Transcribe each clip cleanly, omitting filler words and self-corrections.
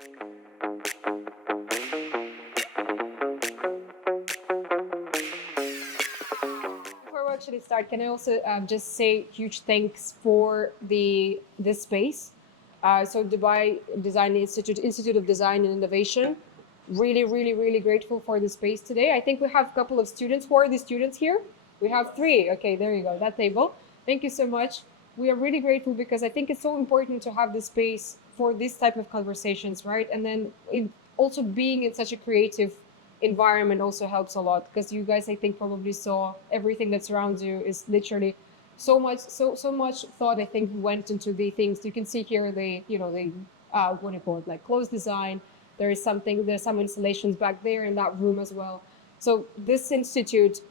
Before we actually start, can I also just say huge thanks for this space. So Dubai Design Institute of Design and Innovation. Really, really, really grateful for the space today. I think we have a couple of students. Who are the students here? We have three. Okay, there you go, that table. Thank you so much. We are really grateful because I think it's so important to have the space for this type of conversations, right? And then also being in such a creative environment also helps a lot because you guys, I think, probably saw everything that surrounds you is literally so much thought, I think, went into the things. You can see here what do you call it, like clothes design. There's some installations back there in that room as well. So this institute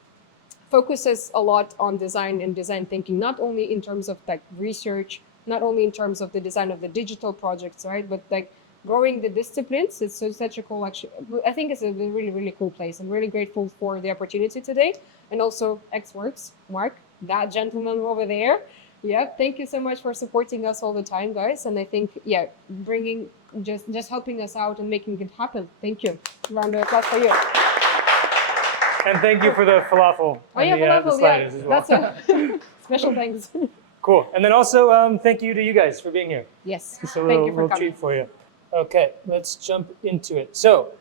focuses a lot on design and design thinking, not only in terms of like research, not only in terms of the design of the digital projects, right? But like growing the disciplines. It's such a cool, actually, I think it's a really, really cool place. I'm really grateful for the opportunity today. And also XWorks, Mark, that gentleman over there. Yeah, thank you so much for supporting us all the time, guys. And I think, yeah, bringing, just helping us out and making it happen. Thank you. Round of applause for you. And thank you for the falafel and the sliders as well. That's a special thanks. Cool. And then also thank you to you guys for being here. Yes. It's a Thank you for little coming. treat for you. Okay, let's jump into it. So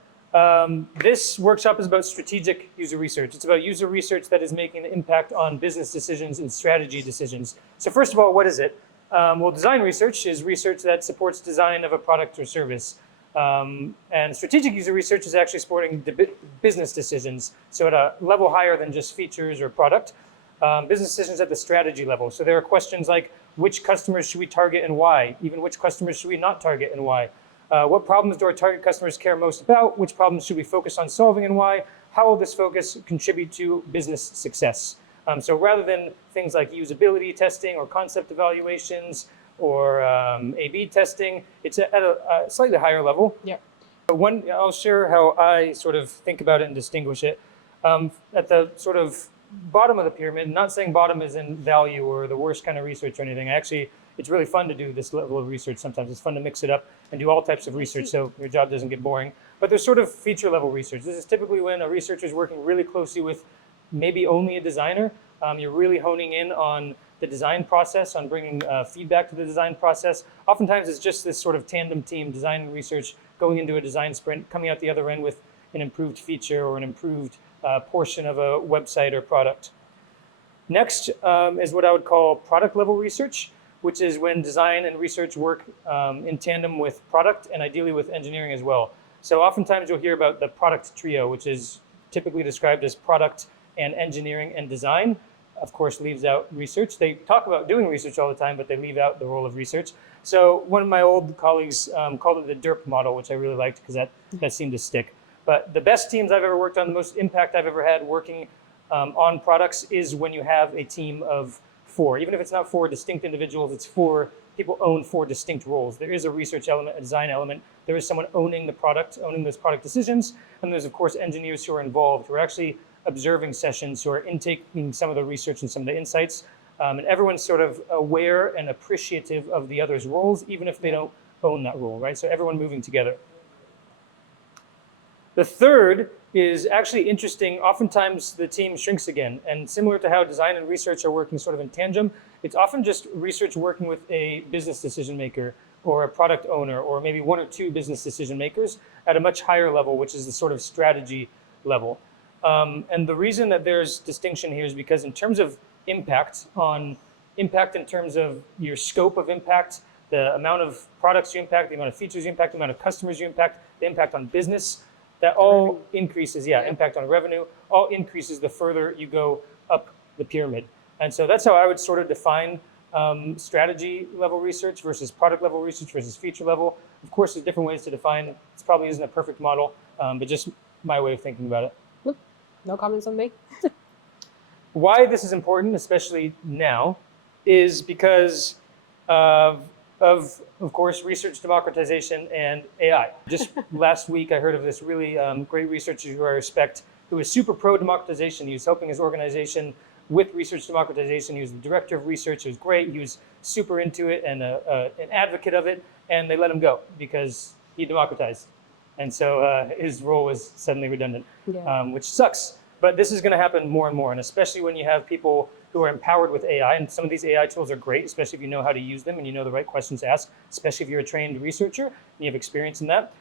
this workshop is about strategic user research. It's about user research that is making an impact on business decisions and strategy decisions. So first of all, what is it? Well, design research is research that supports design of a product or service. And strategic user research is actually supporting business decisions. So at a level higher than just features or product, business decisions at the strategy level. So there are questions like, which customers should we target and why? Even which customers should we not target and why? What problems do our target customers care most about? Which problems should we focus on solving and why? How will this focus contribute to business success? So rather than things like usability testing or concept evaluations or A/B testing, it's at a slightly higher level. Yeah. I'll share how I sort of think about it and distinguish it. At the sort of bottom of the pyramid, not saying bottom is in value or the worst kind of research or anything. Actually, it's really fun to do this level of research sometimes. It's fun to mix it up and do all types of research so your job doesn't get boring. But there's sort of feature level research. This is typically when a researcher is working really closely with maybe only a designer. You're really honing in on the design process, on bringing feedback to the design process. Oftentimes it's just this sort of tandem team, design and research, going into a design sprint, coming out the other end with an improved feature or an improved portion of a website or product. Next is what I would call product level research, which is when design and research work in tandem with product and ideally with engineering as well. So oftentimes you'll hear about the product trio, which is typically described as product and engineering and design. Of course, leaves out research. They talk about doing research all the time, but they leave out the role of research. So one of my old colleagues called it the DERP model, which I really liked because that seemed to stick. But the best teams I've ever worked on, the most impact I've ever had working on products is when you have a team of 4. Even if it's not 4 distinct individuals, it's 4 people own 4 distinct roles. There is a research element, a design element. There is someone owning the product, owning those product decisions. And there's, of course, engineers who are involved, who are actually observing sessions, who are intaking some of the research and some of the insights. And everyone's sort of aware and appreciative of the other's roles, even if they don't own that role, right? So everyone moving together. The third is actually interesting. Oftentimes the team shrinks again. And similar to how design and research are working sort of in tandem, it's often just research working with a business decision maker or a product owner, or maybe 1 or 2 business decision makers at a much higher level, which is the sort of strategy level. And the reason that there's distinction here is because in terms of impact in terms of your scope of impact, the amount of products you impact, the amount of features you impact, the amount of customers you impact, the impact on business, that all increases, impact on revenue, all increases the further you go up the pyramid. And so that's how I would sort of define strategy level research versus product level research versus feature level. Of course, there's different ways to define. This probably isn't a perfect model, but just my way of thinking about it. No comments on me. Why this is important, especially now, is because of course, research democratization and AI. Just last week, I heard of this really great researcher who I respect, who was super pro-democratization. He was helping his organization with research democratization. He was the director of research. It was great. He was super into it and an advocate of it. And they let him go because he democratized. And so his role was suddenly redundant, Yeah. which sucks. But this is going to happen more and more, and especially when you have people who are empowered with AI. And some of these AI tools are great, especially if you know how to use them and you know the right questions to ask, especially if you're a trained researcher and you have experience in that.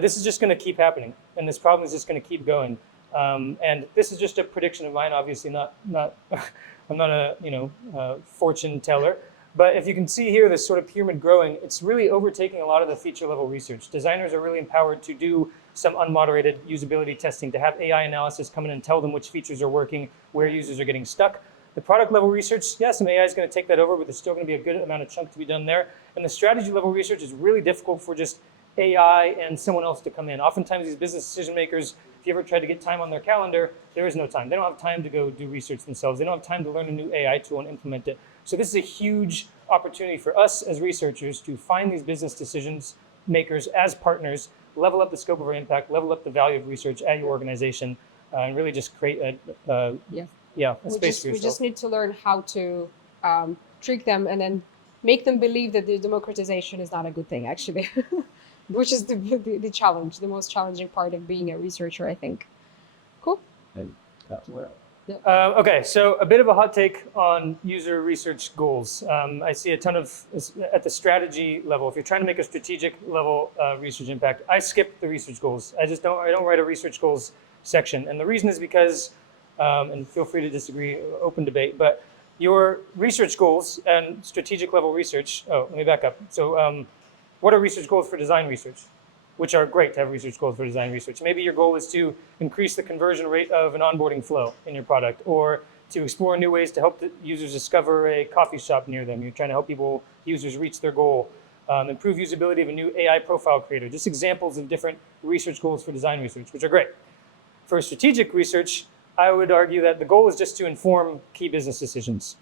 This is just going to keep happening, and this problem is just going to keep going. And this is just a prediction of mine, obviously not I'm not a fortune teller. But if you can see here, this sort of pyramid growing, it's really overtaking a lot of the feature level research. Designers are really empowered to do some unmoderated usability testing, to have AI analysis come in and tell them which features are working, where users are getting stuck. The product level research, yeah, some AI is going to take that over, but there's still going to be a good amount of chunk to be done there. And the strategy level research is really difficult for just AI and someone else to come in. Oftentimes these business decision makers, if you ever try to get time on their calendar, there is no time. They don't have time to go do research themselves. They don't have time to learn a new AI tool and implement it. So this is a huge opportunity for us as researchers to find these business decisions makers as partners, level up the scope of our impact, level up the value of research at your organization, and really just create a space for yourself. We just need to learn how to trick them and then make them believe that the democratization is not a good thing, actually, which is the challenge, the most challenging part of being a researcher, I think. Cool. Okay, so a bit of a hot take on user research goals. I see a ton of, at the strategy level, if you're trying to make a strategic level research impact, I skip the research goals. I don't write a research goals section. And the reason is because, and feel free to disagree, open debate, but your research goals and strategic level research, let me back up. So what are research goals for design research? Which are great to have research goals for design research. Maybe your goal is to increase the conversion rate of an onboarding flow in your product, or to explore new ways to help the users discover a coffee shop near them. You're trying to help users reach their goal. Improve usability of a new AI profile creator. Just examples of different research goals for design research, which are great. For strategic research, I would argue that the goal is just to inform key business decisions.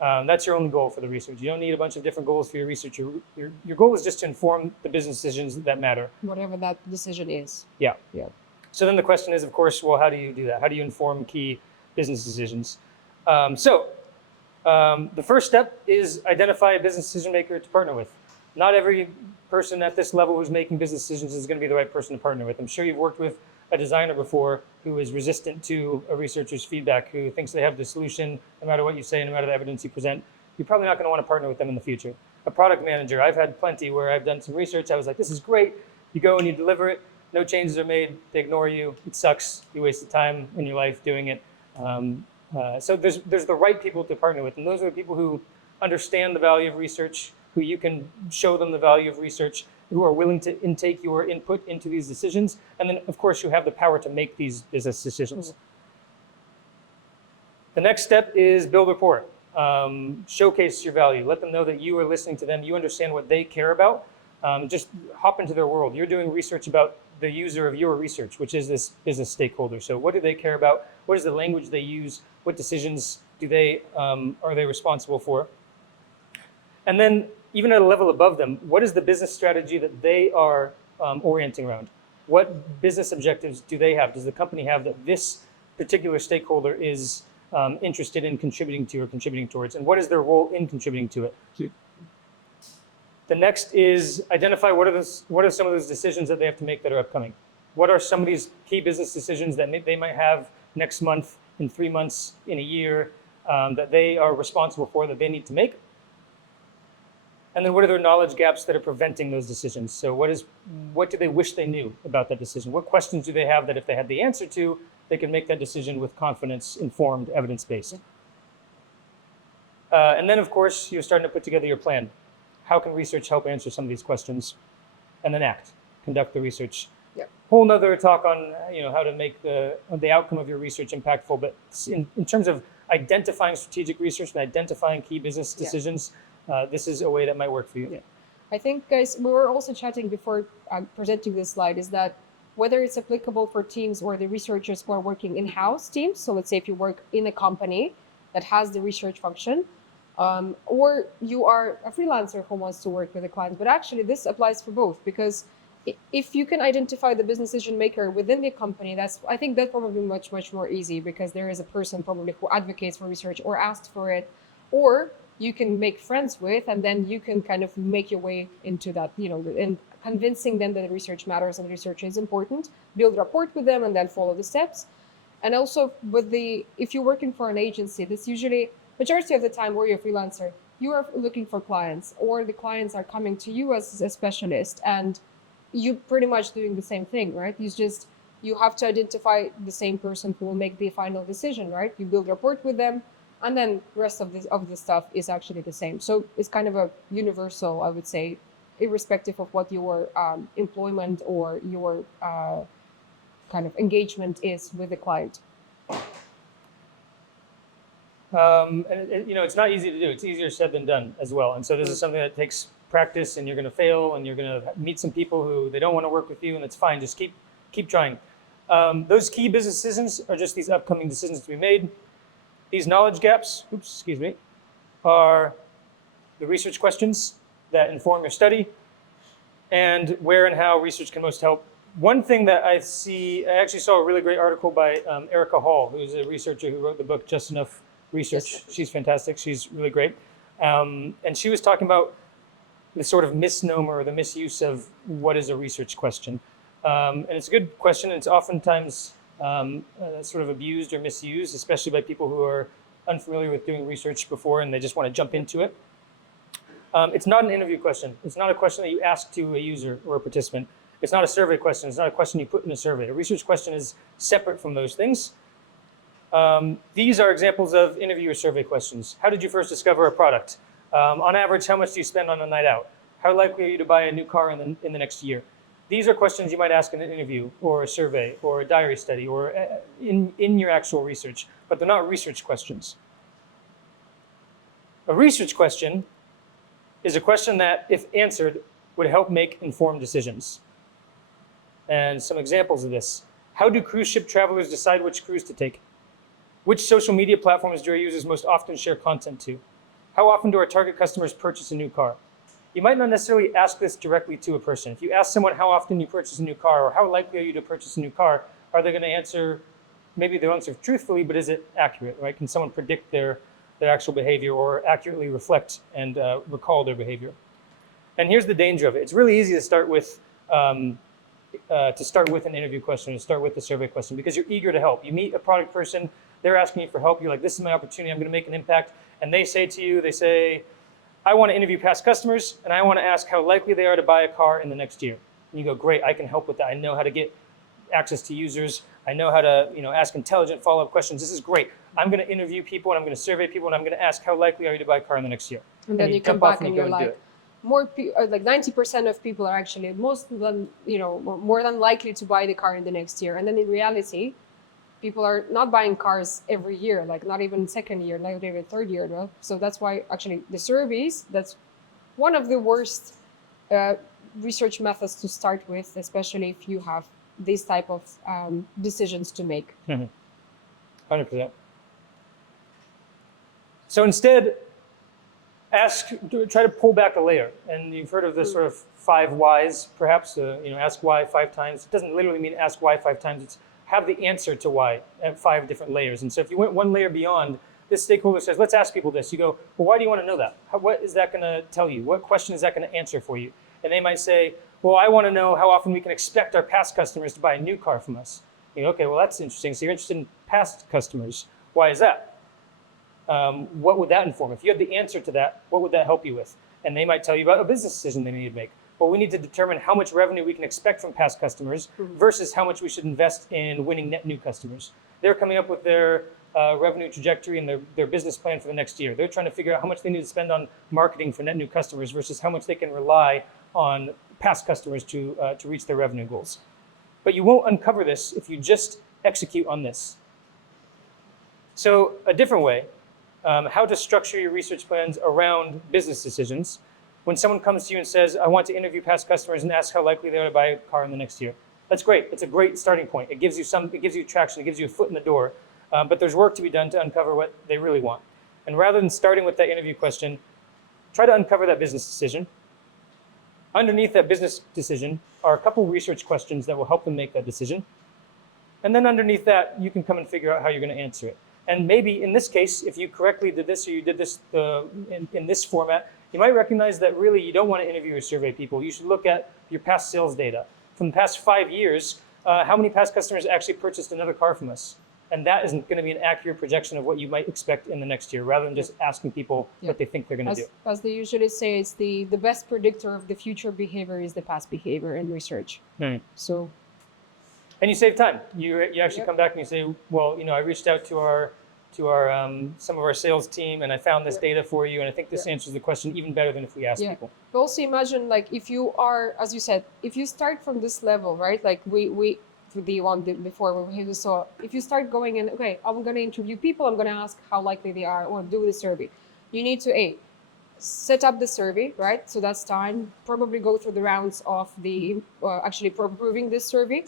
That's your only goal for the research. You don't need a bunch of different goals for your research. Your goal is just to inform the business decisions that matter. Whatever that decision is. Yeah. Yeah. So then the question is, of course, well, how do you do that? How do you inform key business decisions? The first step is identify a business decision maker to partner with. Not every person at this level who's making business decisions is going to be the right person to partner with. I'm sure you've worked with a designer before who is resistant to a researcher's feedback, who thinks they have the solution no matter what you say, no matter the evidence you present. You're probably not going to want to partner with them in the future. A product manager, I've had plenty where I've done some research. I was like, this is great. You go and you deliver it. No changes are made. They ignore you. It sucks. You wasted time in your life doing it. So there's the right people to partner with. And those are the people who understand the value of research, who you can show them the value of research, who are willing to intake your input into these decisions. And then, of course, you have the power to make these business decisions. The next step is build rapport. Showcase your value. Let them know that you are listening to them. You understand what they care about. Just hop into their world. You're doing research about the user of your research, which is this business stakeholder. So what do they care about? What is the language they use? What decisions are they responsible for? And then even at a level above them, what is the business strategy that they are orienting around? What business objectives do they have? Does the company have that this particular stakeholder is interested in contributing to or contributing towards? And what is their role in contributing to it? The next is identify what are some of those decisions that they have to make that are upcoming. What are some of these key business decisions that they might have next month, in 3 months, in a year, that they are responsible for, that they need to make? And then what are their knowledge gaps that are preventing those decisions? So what do they wish they knew about that decision? What questions do they have that if they had the answer to, they can make that decision with confidence, informed, evidence-based? And then, of course, you're starting to put together your plan. How can research help answer some of these questions? And then act, conduct the research. Yeah. Whole nother talk on how to make the outcome of your research impactful. But in terms of identifying strategic research and identifying key business decisions, this is a way that might work for you. Yeah. I think, guys, we were also chatting before presenting this slide, is that whether it's applicable for teams or the researchers who are working in-house teams, so let's say if you work in a company that has the research function, or you are a freelancer who wants to work with a client, but actually this applies for both, because if you can identify the business decision maker within the company, I think that's probably much, much more easy, because there is a person probably who advocates for research or asks for it, or you can make friends with, and then you can kind of make your way into that, and convincing them that research matters and research is important, build rapport with them, and then follow the steps. And also if you're working for an agency, this usually, majority of the time where you're a freelancer, you are looking for clients, or the clients are coming to you as a specialist, and you pretty much doing the same thing, right? You have to identify the same person who will make the final decision, right? You build rapport with them, and then the rest of the stuff is actually the same. So it's kind of a universal, I would say, irrespective of what your employment or your kind of engagement is with the client. It's not easy to do. It's easier said than done as well. And so this is something that takes practice, and you're going to fail, and you're going to meet some people who they don't want to work with you, and it's fine. Just keep trying. Those key business decisions are just these upcoming decisions to be made. These knowledge gaps, are the research questions that inform your study, and where and how research can most help. One thing that I actually saw a really great article by Erica Hall, who's a researcher who wrote the book Just Enough Research. Yes. She's fantastic. She's really great. And she was talking about the sort of misnomer or the misuse of what is a research question. And it's a good question. And it's oftentimes sort of abused or misused, especially by people who are unfamiliar with doing research before and they just want to jump into it. It's not an interview question. It's not a question that you ask to a user or a participant. It's not a survey question. It's not a question you put in a survey. A research question is separate from those things. These are examples of interview or survey questions. How did you first discover a product? On average, how much do you spend on a night out? How likely are you to buy a new car in the next year? These are questions you might ask in an interview or a survey or a diary study or in your actual research, but they're not research questions. A research question is a question that, if answered, would help make informed decisions. And some examples of this. How do cruise ship travelers decide which cruise to take? Which social media platforms do our users most often share content to? How often do our target customers purchase a new car? You might not necessarily ask this directly to a person. If you ask someone how often you purchase a new car or how likely are you to purchase a new car, are they going to answer, maybe they'll answer truthfully, but is it accurate, right? Can someone predict their actual behavior or accurately reflect and recall their behavior? And here's the danger of it. It's really easy to start with an interview question, to start with a survey question, because you're eager to help. You meet a product person, they're asking you for help. You're like, this is my opportunity. I'm going to make an impact. And they say to you, I want to interview past customers, and I want to ask how likely they are to buy a car in the next year. And you go, great, I can help with that. I know how to get access to users. I know how to ask intelligent follow-up questions. This is great. I'm going to interview people, and I'm going to survey people, and I'm going to ask how likely are you to buy a car in the next year. And then you come back and you're like, like 90% of people are actually more than likely to buy the car in the next year. And then in reality, people are not buying cars every year, like not even second year, not even third year. Right? So that's why actually the surveys, that's one of the worst research methods to start with, especially if you have these type of decisions to make. 100%. So instead, try to pull back a layer. And you've heard of this sort of 5 whys, perhaps, ask why 5 times. It doesn't literally mean ask why 5 times. It's have the answer to why at 5 different layers. And so if you went one layer beyond, this stakeholder says, let's ask people this. You go, well, why do you want to know that? What is that going to tell you? What question is that going to answer for you? And they might say, well, I want to know how often we can expect our past customers to buy a new car from us. You go, okay, well, that's interesting. So you're interested in past customers. Why is that? What would that inform? If you had the answer to that, what would that help you with? And they might tell you about a business decision they need to make. Well, we need to determine how much revenue we can expect from past customers versus how much we should invest in winning net new customers. They're coming up with their revenue trajectory and their business plan for the next year. They're trying to figure out how much they need to spend on marketing for net new customers versus how much they can rely on past customers to reach their revenue goals. But you won't uncover this if you just execute on this. So a different way, how to structure your research plans around business decisions. When someone comes to you and says, I want to interview past customers and ask how likely they are to buy a car in the next year. That's great. It's a great starting point. It gives you traction. It gives you a foot in the door. But there's work to be done to uncover what they really want. And rather than starting with that interview question, try to uncover that business decision. Underneath that business decision are a couple research questions that will help them make that decision. And then underneath that, you can come and figure out how you're going to answer it. And maybe in this case, if you correctly did this or you did this in this format, you might recognize that really you don't want to interview or survey people. You should look at your past sales data. From the past 5 years, how many past customers actually purchased another car from us? And that isn't going to be an accurate projection of what you might expect in the next year, rather than just asking people what they think they're going to do. As they usually say, it's the best predictor of the future behavior is the past behavior in research. So, and you save time. You actually come back and you say, well, I reached out to our some of our sales team, and I found this data for you, and I think this answers the question even better than if we asked people. But also imagine, like, if you are, as you said, if you start from this level, right? Like we the one before we saw, if you start going in, okay, I'm going to interview people, I'm going to ask how likely they are, or do the survey. You need to set up the survey, right? So that's time. Probably go through the rounds of the actually approving this survey.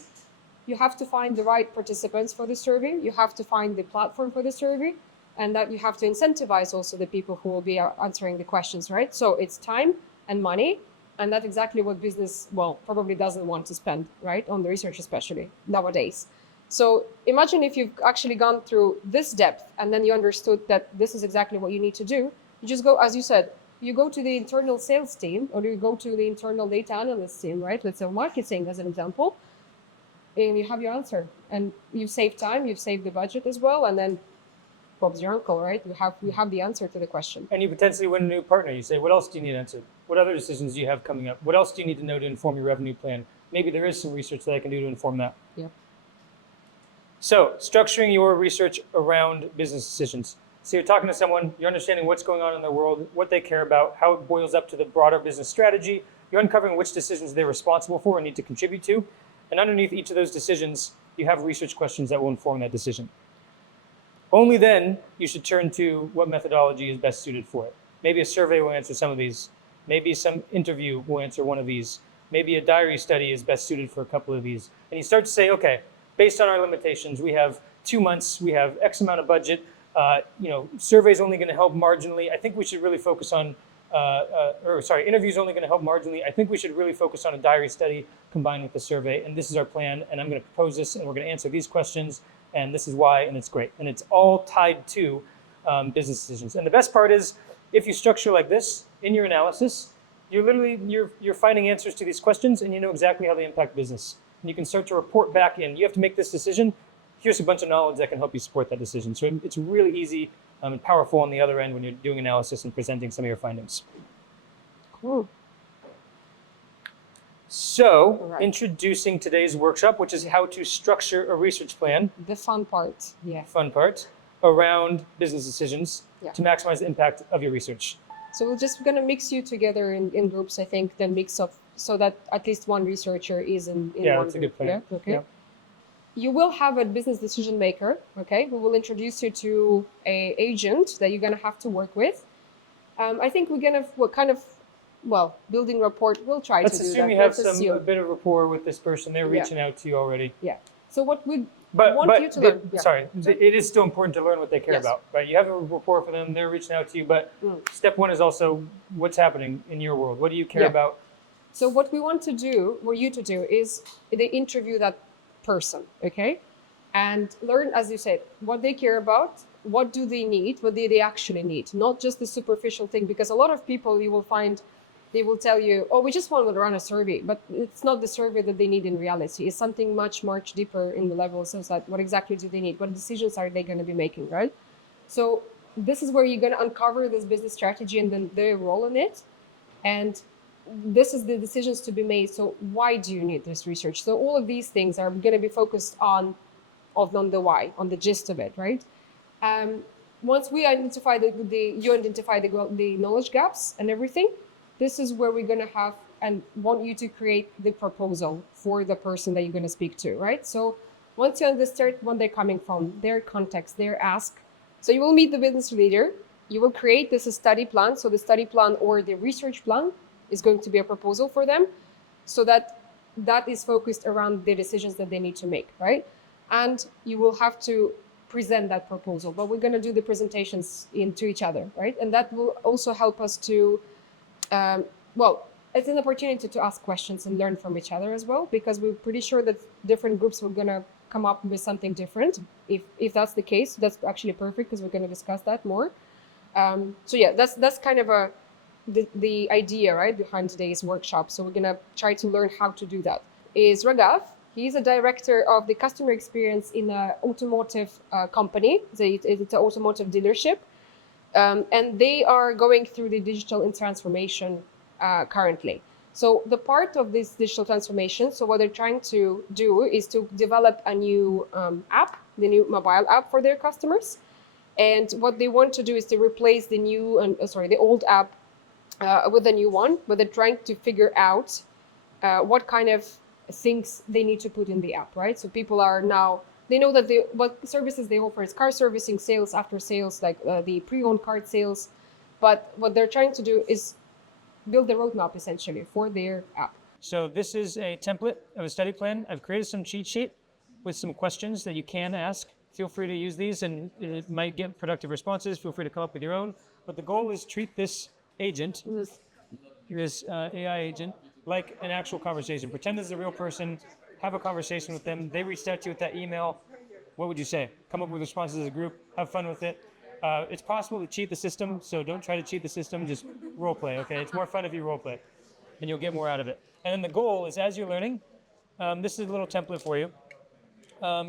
You have to find the right participants for the survey. You have to find the platform for the survey, and that you have to incentivize also the people who will be answering the questions, right? So it's time and money, and that's exactly what business, probably doesn't want to spend, right? On the research, especially nowadays. So imagine if you've actually gone through this depth, and then you understood that this is exactly what you need to do. You just go, as you said, you go to the internal sales team, or you go to the internal data analyst team, right? Let's say marketing as an example. And you have your answer, and you save time, you've saved the budget as well, and then Bob's your uncle, right? You have the answer to the question. And you potentially win a new partner. You say, what else do you need answered? What other decisions do you have coming up? What else do you need to know to inform your revenue plan? Maybe there is some research that I can do to inform that. Yeah. So structuring your research around business decisions. So you're talking to someone, you're understanding what's going on in their world, what they care about, how it boils up to the broader business strategy. You're uncovering which decisions they're responsible for and need to contribute to. And underneath each of those decisions, you have research questions that will inform that decision. Only then you should turn to what methodology is best suited for it. Maybe a survey will answer some of these. Maybe some interview will answer one of these. Maybe a diary study is best suited for a couple of these. And you start to say, okay, based on our limitations, we have 2 months, we have X amount of budget. Survey's only going to help marginally. I think we should really focus on, interview's only going to help marginally. I think we should really focus on a diary study combined with the survey. And this is our plan. And I'm going to propose this, and we're going to answer these questions. And this is why, and it's great. And it's all tied to business decisions. And the best part is, if you structure like this in your analysis, you're finding answers to these questions, and you know exactly how they impact business. And you can start to report back in. You have to make this decision. Here's a bunch of knowledge that can help you support that decision. So it's really easy and powerful on the other end when you're doing analysis and presenting some of your findings. Cool. So, introducing today's workshop, which is how to structure a research plan. The fun part, Fun part, around business decisions to maximize the impact of your research. So we're just going to mix you together in groups, I think, then mix up so that at least one researcher is in one group. Yeah, that's a good plan. Yeah? Okay. Yeah. You will have a business decision maker, okay? We will introduce you to an agent that you're going to have to work with. I think we're going to, building rapport, we'll try to do that. Let's assume you have a bit of rapport with this person. They're reaching out to you already. Yeah. So what we want you to learn. Sorry, it is still important to learn what they care about, right? You have a rapport for them, they're reaching out to you, but step one is also what's happening in your world. What do you care about? So what we want you to do is they interview that person, okay? And learn, as you said, what they care about, what do they need, what do they actually need, not just the superficial thing, because a lot of people you will find, they will tell you, oh, we just want to run a survey, but it's not the survey that they need in reality. It's something much deeper in the levels of that. What exactly do they need? What decisions are they going to be making, right? So this is where you're going to uncover this business strategy and then their role in it. And this is the decisions to be made. So why do you need this research? So all of these things are going to be focused on the why, on the gist of it, right? Once we identify you identify the knowledge gaps and everything, this is where we're going to have and want you to create the proposal for the person that you're going to speak to, right? So once you understand where they're coming from, their context, their ask. So you will meet the business leader. You will create this study plan. So the study plan or the research plan is going to be a proposal for them, so that is focused around the decisions that they need to make, right? And you will have to present that proposal, but we're going to do the presentations to each other, right? And that will also help us to, it's an opportunity to ask questions and learn from each other as well, because we're pretty sure that different groups are going to come up with something different. If that's the case, that's actually perfect, because we're going to discuss that more. That's kind of the idea, right, behind today's workshop. So we're gonna try to learn how to do that. Is Ragav. He's a director of the customer experience in an automotive company. It's an automotive dealership. And they are going through the digital transformation currently. So the part of this digital transformation, so what they're trying to do is to develop a new app, the new mobile app for their customers. And what they want to do is to replace the old app with a new one, but they're trying to figure out what kind of things they need to put in the app, right? So people are now, they know that what services they offer is car servicing, sales, after sales, like the pre-owned car sales. But what they're trying to do is build the roadmap essentially for their app. So this is a template of a study plan. I've created some cheat sheet with some questions that you can ask. Feel free to use these, and it might get productive responses. Feel free to come up with your own. But the goal is treat this agent, this AI agent, like an actual conversation. Pretend this is a real person. Have a conversation with them. They reached out to you with that email. What would you say? Come up with responses as a group. Have fun with it. It's possible to cheat the system, so don't try to cheat the system. Just role play, okay? It's more fun if you role play, and you'll get more out of it. And then the goal is, as you're learning, this is a little template for you.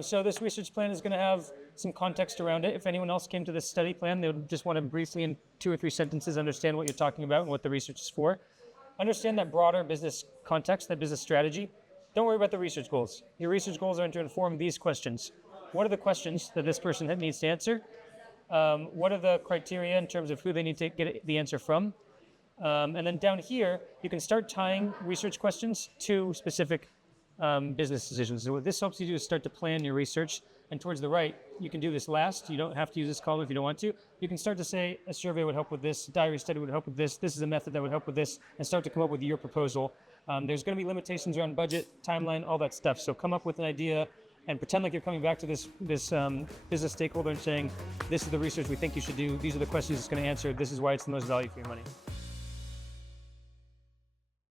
So this research plan is going to have some context around it. If anyone else came to this study plan, they would just want to briefly, in 2 or 3 sentences, understand what you're talking about and what the research is for. Understand that broader business context, that business strategy. Don't worry about the research goals. Your research goals are to inform these questions. What are the questions that this person needs to answer? What are the criteria in terms of who they need to get the answer from? And then down here, you can start tying research questions to specific business decisions. So what this helps you do is start to plan your research. And towards the right, you can do this last. You don't have to use this column if you don't want to. You can start to say a survey would help with this, a diary study would help with this is a method that would help with this, and start to come up with your proposal. There's going to be limitations around budget, timeline, all that stuff. So come up with an idea and pretend like you're coming back to this business stakeholder and saying, this is the research we think you should do. These are the questions it's going to answer. This is why it's the most value for your money.